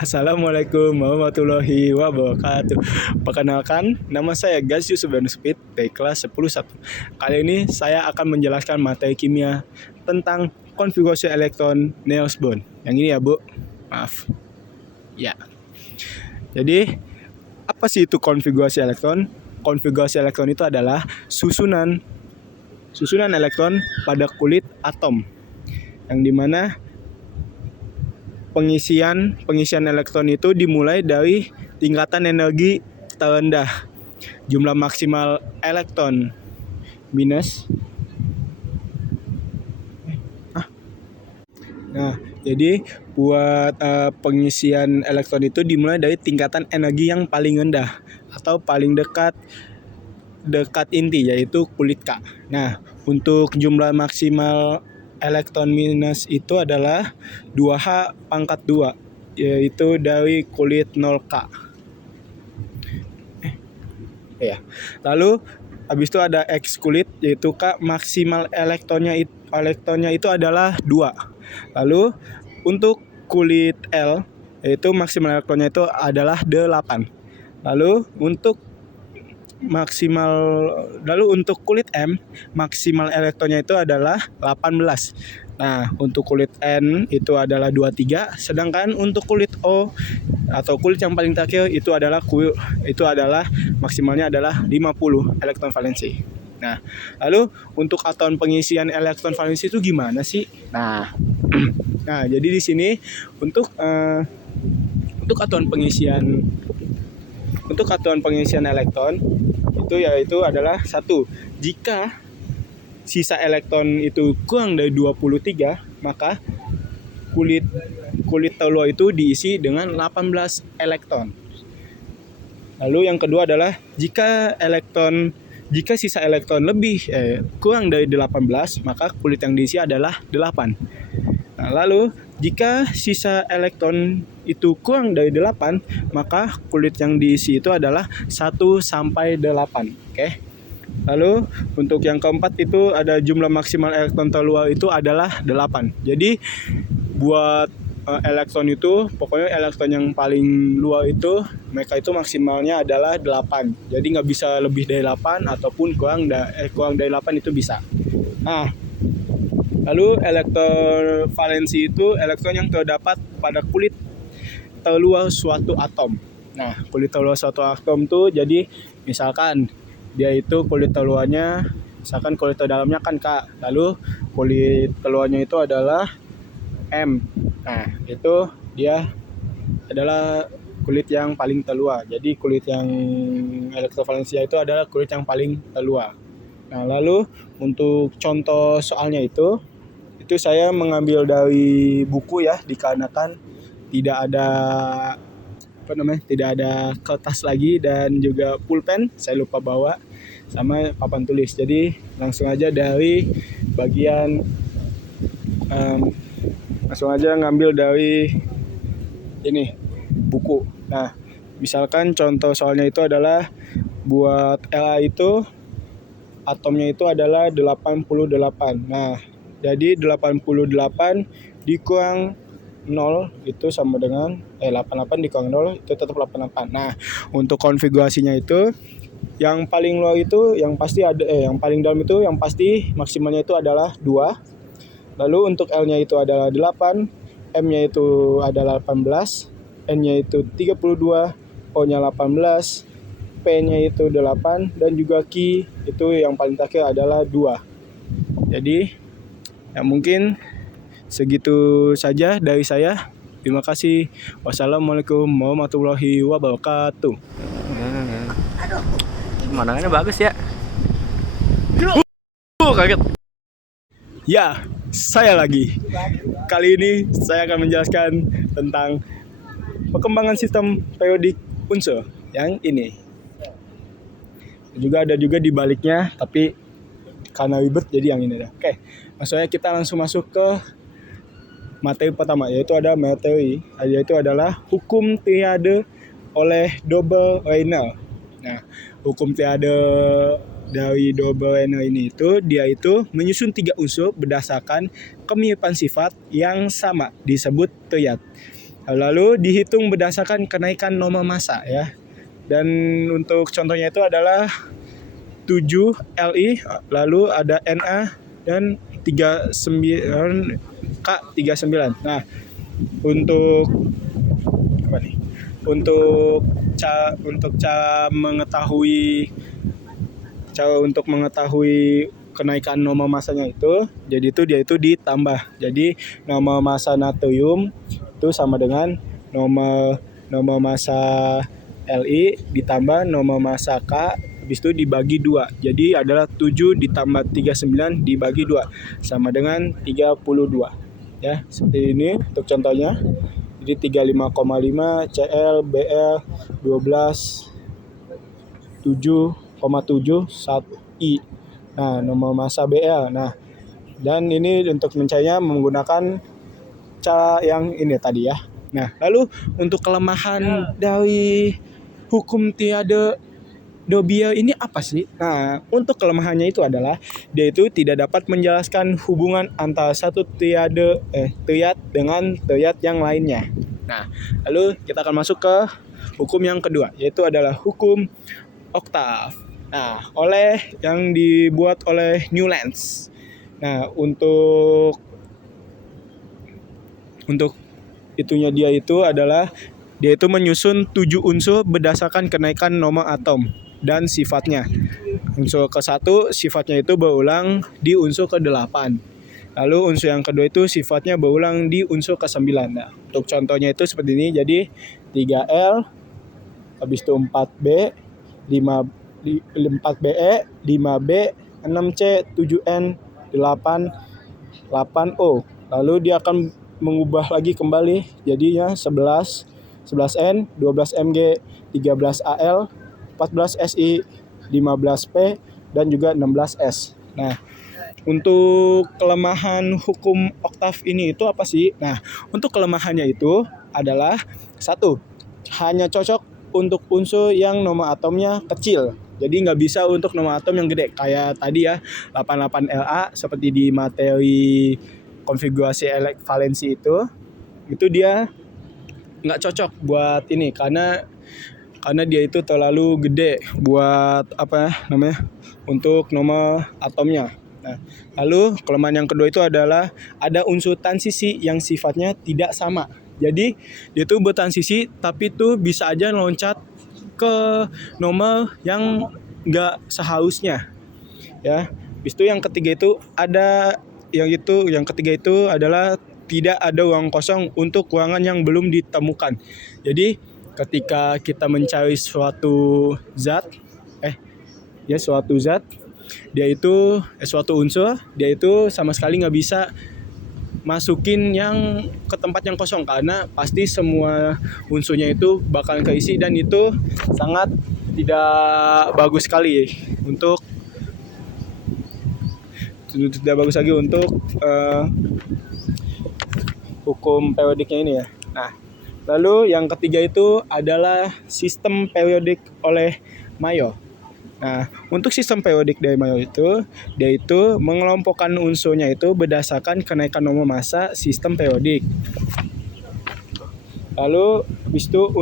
Assalamualaikum warahmatullahi wabarakatuh. Perkenalkan, nama saya Gazius Benuspeed dari kelas 10-1. Kali ini saya akan menjelaskan materi kimia tentang konfigurasi elektron Niels Bohr. Yang ini ya, Bu. Maaf. Ya. Jadi, apa sih itu konfigurasi elektron? Konfigurasi elektron itu adalah susunan elektron pada kulit atom. Yang dimana pengisian elektron itu dimulai dari tingkatan energi terendah, jumlah maksimal elektron minus. Nah, jadi buat pengisian elektron itu dimulai dari tingkatan energi yang paling rendah atau paling dekat inti, yaitu kulit K. Nah, untuk jumlah maksimal elektron minus itu adalah 2H pangkat 2, yaitu dari kulit 0K. Ya. Lalu habis itu ada X kulit, yaitu K maksimal elektronnya itu adalah 2. Lalu untuk kulit L, yaitu maksimal elektronnya itu adalah 8. Lalu untuk kulit M, maksimal elektronnya itu adalah 18. Nah, untuk kulit N itu adalah 23, sedangkan untuk kulit O atau kulit yang paling terakhir itu adalah maksimalnya adalah 50 elektron valensi. Nah, lalu untuk aturan pengisian elektron valensi itu gimana sih? Nah, jadi di sini untuk aturan pengisian elektron itu yaitu adalah 1. Jika sisa elektron itu kurang dari 23, maka kulit telur itu diisi dengan 18 elektron. Lalu yang kedua adalah jika sisa elektron kurang dari 18, maka kulit yang diisi adalah 8. Nah, lalu jika sisa elektron itu kurang dari 8, maka kulit yang diisi itu adalah 1 sampai 8. Oke. Lalu untuk yang keempat itu ada jumlah maksimal elektron terluar itu adalah 8. Jadi buat elektron itu, pokoknya elektron yang paling luar itu mereka itu maksimalnya adalah 8. Jadi nggak bisa lebih dari 8 ataupun kurang dari 8 itu bisa. Nah, lalu elektron valensi itu elektron yang terdapat pada kulit terluar suatu atom. Nah, kulit terluar suatu atom tuh jadi misalkan dia itu kulit terluarnya, misalkan kulit terdalamnya kan K, lalu kulit keluarnya itu adalah M. Nah, itu dia adalah kulit yang paling terluar. Jadi kulit yang elektrovalensia itu adalah kulit yang paling terluar. Nah, lalu untuk contoh soalnya itu saya mengambil dari buku ya, dikarenakan tidak ada kertas lagi dan juga pulpen saya lupa bawa sama papan tulis. Jadi langsung aja dari bagian langsung aja ngambil dari ini buku. Nah, misalkan contoh soalnya itu adalah buat La itu atomnya itu adalah 88. Nah, jadi 88 dikurang 0 itu sama dengan 88 dikurang 0 itu tetap 88. Nah, untuk konfigurasinya itu yang paling luar itu yang pasti ada yang paling dalam itu yang pasti maksimalnya itu adalah 2. Lalu untuk L-nya itu adalah 8, M-nya itu adalah 18, N-nya itu 32, O-nya 18, P-nya itu 8 dan juga Q itu yang paling terakhir adalah 2. Jadi ya mungkin segitu saja dari saya. Terima kasih. Wassalamualaikum warahmatullahi wabarakatuh. Pemandangannya bagus ya. Kaget. Ya, saya lagi. Kali ini saya akan menjelaskan tentang perkembangan sistem periodik unsur yang ini. Ada juga di baliknya, tapi karena ribet jadi yang ini dah. Oke, maksudnya kita langsung masuk ke materi pertama, yaitu adalah hukum triade oleh Dobereiner. Nah, hukum triade dari Dobereiner ini dia itu menyusun 3 unsur berdasarkan kemiripan sifat yang sama disebut triad. Lalu dihitung berdasarkan kenaikan norma massa ya. Dan untuk contohnya itu adalah 7 Li, lalu ada Na dan 39 K39. Nah, untuk apa nih? Untuk untuk mengetahui kenaikan norma massanya itu, jadi itu dia itu ditambah. Jadi norma massa natrium itu sama dengan norma massa Li ditambah norma massa K, habis itu dibagi 2. Jadi adalah 7 ditambah 39 dibagi 2 sama dengan 32. Ya, seperti ini untuk contohnya. Jadi 35,5 Cl Bl 12 7,7 I. Nah, norma massa Bl. Nah, dan ini untuk mencarinya menggunakan cara yang ini tadi ya. Nah, lalu untuk kelemahan dari hukum tiada Dobia ini apa sih? Nah, untuk kelemahannya itu adalah dia itu tidak dapat menjelaskan hubungan antara satu triad dengan triad yang lainnya. Nah, lalu kita akan masuk ke hukum yang kedua, yaitu adalah hukum oktav. Nah, yang dibuat oleh Newlands. Nah, untuk itunya dia itu menyusun 7 unsur berdasarkan kenaikan nomor atom dan sifatnya. Unsur ke-1 sifatnya itu berulang di unsur ke-8. Lalu unsur yang kedua itu sifatnya berulang di unsur ke-9. Nah, untuk contohnya itu seperti ini. Jadi 3L, habis itu 4B, 4BE, 5B, 6C, 7N, 8O. Lalu dia akan mengubah lagi kembali jadinya 11N, 12Mg, 13Al, 14Si, 15P, dan juga 16S. Nah, untuk kelemahan hukum oktav ini itu apa sih? Nah, untuk kelemahannya itu adalah 1. Hanya cocok untuk unsur yang nomor atomnya kecil. Jadi nggak bisa untuk nomor atom yang gede. Kayak tadi ya, 88La seperti di materi konfigurasi valensi itu dia nggak cocok buat ini karena dia itu terlalu gede buat untuk nomor atomnya. Nah, lalu kelemahan yang kedua itu adalah ada unsur transisi yang sifatnya tidak sama. Jadi dia itu bertransisi tapi itu bisa aja loncat ke nomor yang nggak seharusnya. Ya, habis itu yang ketiga itu adalah tidak ada ruang kosong untuk ruangan yang belum ditemukan. Jadi ketika kita mencari suatu suatu unsur, dia itu sama sekali nggak bisa masukin yang ke tempat yang kosong karena pasti semua unsurnya itu bakal keisi dan itu sangat tidak bagus sekali untuk hukum periodiknya ini ya. Nah, lalu yang ketiga itu adalah sistem periodik oleh Mayor. Nah, untuk sistem periodik dari Mayor itu, dia itu mengelompokkan unsurnya itu berdasarkan kenaikan nomor massa sistem periodik. Lalu habis itu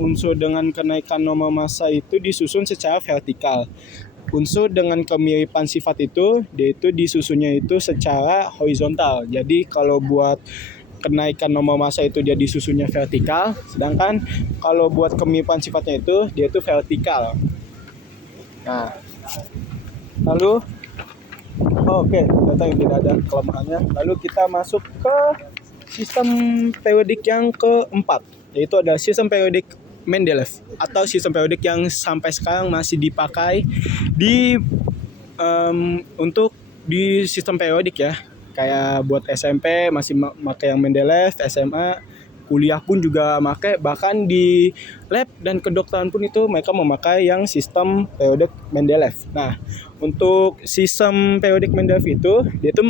unsur dengan kenaikan nomor massa itu disusun secara vertikal. Unsur dengan kemiripan sifat itu, dia itu disusunnya itu secara horizontal. Jadi kalau buat kenaikan nomor massa itu dia disusunnya vertikal, sedangkan kalau buat kemiripan sifatnya itu dia itu vertikal. Nah, lalu data yang tidak ada kelemahannya. Lalu kita masuk ke sistem periodik yang keempat, yaitu ada sistem periodik Mendeleev atau sistem periodik yang sampai sekarang masih dipakai untuk di sistem periodik ya. Kayak buat SMP masih pakai yang Mendeleev, SMA, kuliah pun juga pakai, bahkan di lab dan kedokteran pun itu mereka memakai yang sistem periodik Mendeleev. Nah, untuk sistem periodik Mendeleev itu dia itu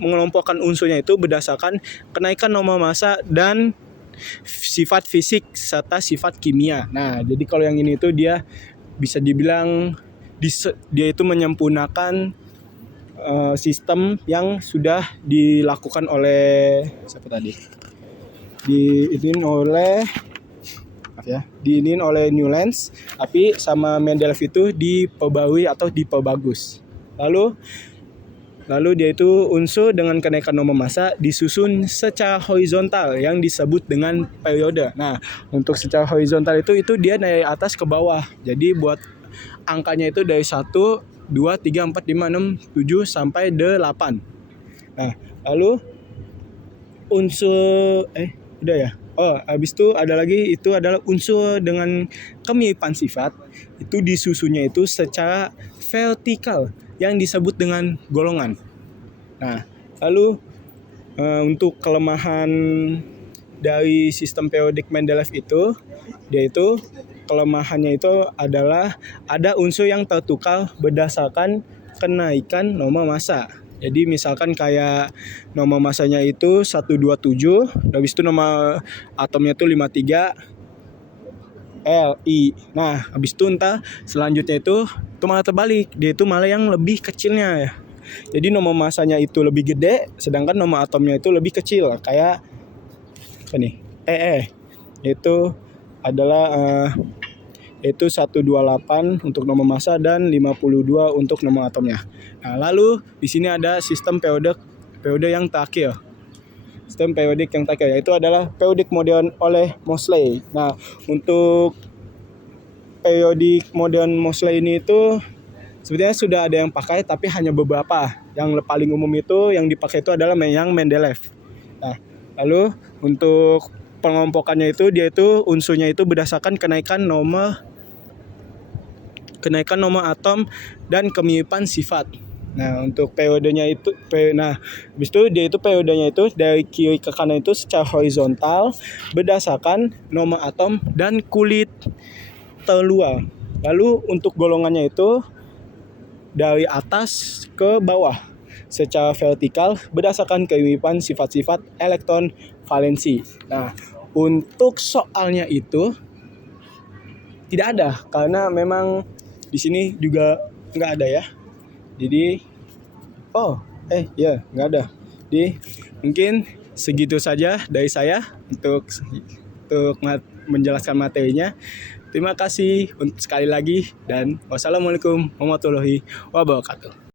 mengelompokkan unsurnya itu berdasarkan kenaikan nomor massa dan sifat fisik serta sifat kimia. Nah, jadi kalau yang ini itu dia bisa dibilang dia itu menyempurnakan sistem yang sudah dilakukan oleh siapa tadi? diinin oleh diinin oleh Newlands, tapi sama Mendeleev itu diperbarui atau diperbagus. Lalu dia itu unsur dengan kenaikan nomor massa disusun secara horizontal yang disebut dengan periode. Nah, untuk secara horizontal itu dia dari atas ke bawah. Jadi buat angkanya itu dari 1, 2, 3, 4, 5, 6, 7 sampai 8. Nah, lalu unsur udah ya. Habis itu ada lagi, itu adalah unsur dengan kemiripan sifat. Itu disusunnya itu secara vertikal yang disebut dengan golongan. Nah, lalu untuk kelemahan dari sistem periodik Mendeleev itu, dia itu kelemahannya itu adalah ada unsur yang tertukar berdasarkan kenaikan nomor massa. Jadi misalkan kayak nomor massanya itu 127, habis itu nomor atomnya itu 53 Li. Nah, habis itu entah selanjutnya itu malah terbalik, dia itu malah yang lebih kecilnya ya. Jadi nomor massanya itu lebih gede, sedangkan nomor atomnya itu lebih kecil. Kayak apa nih? Itu adalah itu 128 untuk nomor massa dan 52 untuk nomor atomnya. Nah, lalu di sini ada sistem periode yang terakhir. Sistem periodik yang terakhir yaitu adalah periodik modern oleh Moseley. Nah, untuk periodik modern Moseley ini itu sebenarnya sudah ada yang pakai, tapi hanya beberapa. Yang paling umum itu yang dipakai itu adalah yang Mendeleev. Nah, lalu untuk pengelompokannya itu dia itu unsurnya itu berdasarkan kenaikan nomor atom dan kemiripan sifat. Nah, untuk periodenya itu habis itu dia itu periodenya itu dari kiri ke kanan itu secara horizontal berdasarkan nomor atom dan kulit terluar. Lalu untuk golongannya itu dari atas ke bawah secara vertikal berdasarkan kemiripan sifat-sifat elektron valensi. Nah, untuk soalnya itu tidak ada karena memang di sini juga nggak ada ya. Jadi nggak ada. Jadi mungkin segitu saja dari saya untuk menjelaskan materinya. Terima kasih sekali lagi dan wassalamualaikum warahmatullahi wabarakatuh.